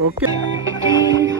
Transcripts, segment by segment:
OK。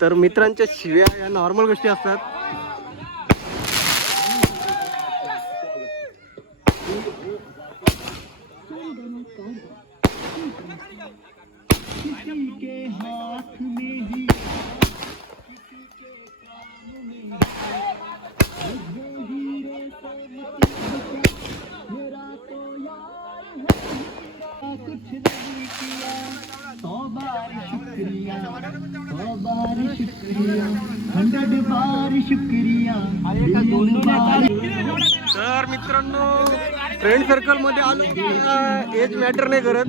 तर मित्रांच्या शिव्या या नॉर्मल गोष्टी असतात. तर मित्रांनो फ्रेंड सर्कलमध्ये आलो एज मॅटर नाही करत.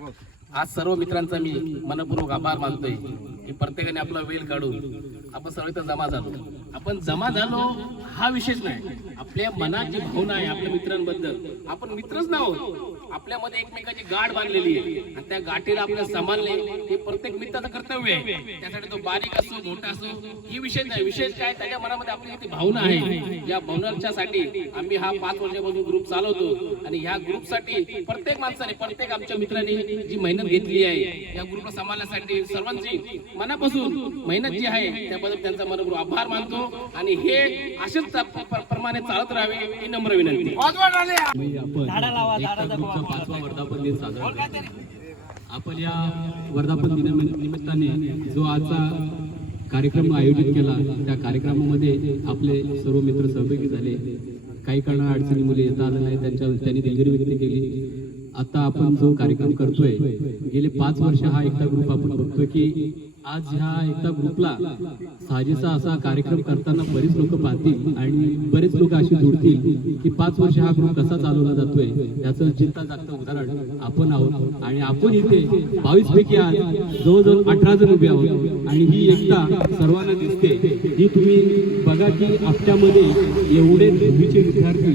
आज सर्व मित्रांचा मी मनपूर्वक आभार मानतोय की प्रत्येकाने आपला वेळ काढून आपण सर्व इथं जमा झालो. आपण जमा झालो हा विशेष नाही. आपल्या मनात जी भावना आहे आपल्या मित्रांबद्दल आपण मित्रच ना आहोत. आपल्यामध्ये एकमेकाची गाठ बांधलेली आहे. आणि त्या गाठीला आपल्याला सांभाळणे हे प्रत्येक मित्राचं कर्तव्य आहे. त्यासाठी तो बारीक असो मोठा असो ही विशेष नाही. विशेष काय? त्याच्या मनामध्ये आपली किती भावना आहे. या भावनांच्या साठी आम्ही हा पाच वर्षापासून ग्रुप चालवतो. आणि ह्या ग्रुपसाठी प्रत्येक माणसाने प्रत्येक आमच्या मित्रांनी जी मेहनत घेतली आहे या ग्रुपला सांभाळण्यासाठी सर्वांची मनापासून मेहनत जी आहे त्याबद्दल त्यांचा मनपूर्वक आभार मानतो. आणि हे असेच प्रमाणे चालत राहावे ही नम्र विनंती. आपण एकता पाचवा वर्धापन दिन साजरा करतो. आपण या वर्धापन दिनानिमित्ताने जो आजचा कार्यक्रम आयोजित केला त्या कार्यक्रमामध्ये आपले सर्व मित्र सहभागी झाले काही कारणा अडचणी मुले येता आलं नाही त्यांच्या त्यांनी दिलगिरी व्यक्त केली आता आपण जो कार्यक्रम करतोय गेले पाच वर्ष हा एकता ग्रुप आपण बघतोय की आज ह्या एकता ग्रुपला साजेसा असा कार्यक्रम करताना बरेच लोक पाहतील आणि बरेच लोक अशी जोडतील की पाच वर्ष हा ग्रुप कसा चालवला जातोय याचं चिंता जागतं उदाहरण आपण आहोत. आणि आपण इथे बावीस पैकी आज जवळजवळ अठरा जण उभे आहोत. आणि ही एकता सर्वांना दिसते. ही तुम्ही बघा की आपल्यामध्ये एवढे दहावीचे विद्यार्थी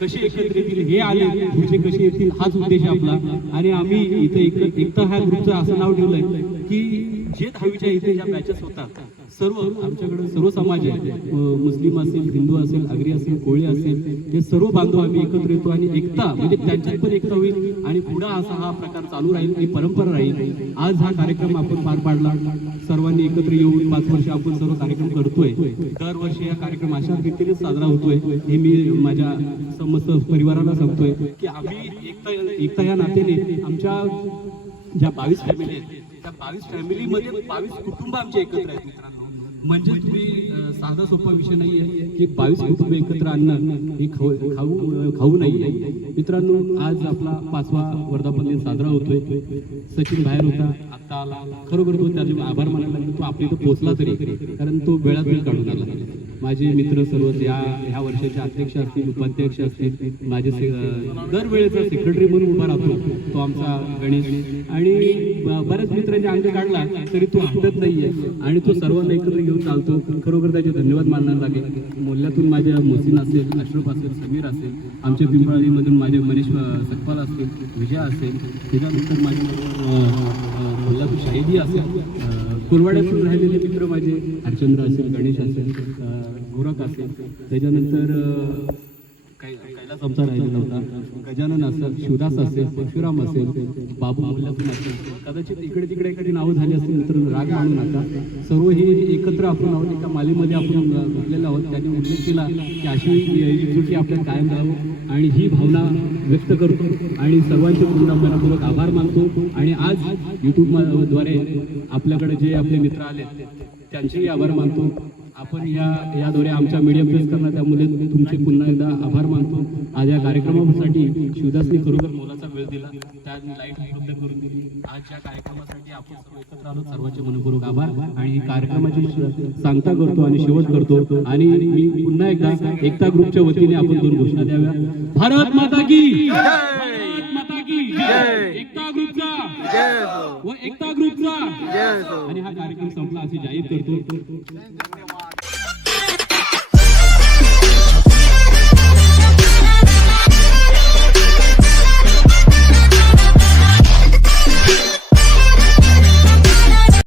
कसे एकत्र येतील हे आले पुढचे कसे येतील हाच उद्देश आपला. आणि आम्ही इथे एकतर एकता ह्या ग्रुपचं असं नाव ठेवलंय की जे दहावीच्या इथे ज्या बॅचेस होतात सर्व आमच्याकडे सर्व समाज आहे. मुस्लिम असेल हिंदू असेल आगरी असेल कोळी असेल हे सर्व बांधव आम्ही एकत्र येतो आणि एकता म्हणजे त्यांच्यात पण एकता होईल आणि पुढे असा हा प्रकार चालू राहील ही परंपरा राहील. आज हा कार्यक्रम आपण पार पाडला. सर्वांनी एकत्र येऊन पाच वर्ष आपण सर्व कार्यक्रम करतोय. दरवर्षी हा कार्यक्रम अशा रीतीने साजरा होतोय. हे मी माझ्या समस्त परिवाराला सांगतोय की आम्ही एकता एकता या नात्याने आमच्या ज्या बावीस फॅमिली आहेत त्या बावीस फॅमिलीमध्ये बावीस कुटुंब आमचे एकत्र आहेत मित्रांनो. म्हणजे तुम्ही साधा सोपा विषय नाही आहे की बावीस कुटुंब एकत्र आणणं हे खाऊ खाऊ अं, खाऊ नाहीये. मित्रांनो आज आपला पाचवा वर्धापन दिन साजरा होतोय. सचिन बाहेर होता आता आला. खरोखर तो त्याचे आभार मानायला लागले तो आपल्या इथं पोहोचला तरी. कारण तो वेळात वेळ काढून आला. माझे मित्र सर्व या ह्या वर्षाचे अध्यक्ष असतील उपाध्यक्ष असतील माझे से- दरवेळेचा सेक्रेटरी म्हणून उभा राहतो तो आमचा गणेश. आणि ब- बऱ्याच मित्रांनी अंग काढला तरी तो हटत नाहीये. आणि तो सर्वांना एकत्र घेऊन चालतो. खरोखर त्याचे धन्यवाद मानणार लागेल मोल्ल्यातून माझ्या मोसीन असेल अश्रफ असेल समीर असेल आमच्या पिंपळालीमधून माझे मनीष सखपाल सकपाल असतील विजय असेल त्याच्यानंतर माझ्या मोल्ल्यातून शाहिदी असेल अं, राहिलेले मित्र माझे हरचंद्र असेल गणेश असेल गोरख असेल त्याच्यानंतर कैलास आमचा राहिलेला होता. गजानन असेल शिवदास असेल परशुराम असेल बाबू मोल्लातून असेल. कदाचित इकडे तिकडे एखादी नावं झाली असतील तर राग मानू नका. सर्व हे एकत्र आपण आहोत एका मालेमध्ये आपण बसलेलो आहोत. त्याने उल्लेख केला की अशी एकजुटी आपल्याला कायम राहावं. आणि ही भावना व्यक्त करतो. आणि सर्वांचे पुन्हा मनापूर्वक आभार मानतो. आणि आज यूट्यूबद्वारे आपल्याकडे जे आपले मित्र आले त्यांचेही आभार मानतो. आपण या याद्वारे आमच्या मीडियम फेस करणार. त्यामुळे तुमचे पुन्हा एकदा आभार मानतो. आज या कार्यक्रमासाठी शिवदासने खरोखर मोलाचा वेळ दिला. त्या लाइट उपलब्ध करून दिली. आज या कार्यक्रमासाठी आपण सर्व एकत्र आलो. सर्वांचे मनपूर्वक आभार. आणि कार्यक्रमाची सांगता करतो आणि शेवट करतो. आणि मी पुन्हा एकदा एकता ग्रुपच्या वतीने आपण दोन घोषणा द्याव्या. भारत माता की एकता ग्रुपचा हो. व एकता ग्रुपचा हो. आणि हा कार्यक्रम संपला. असे जाहीर करतो.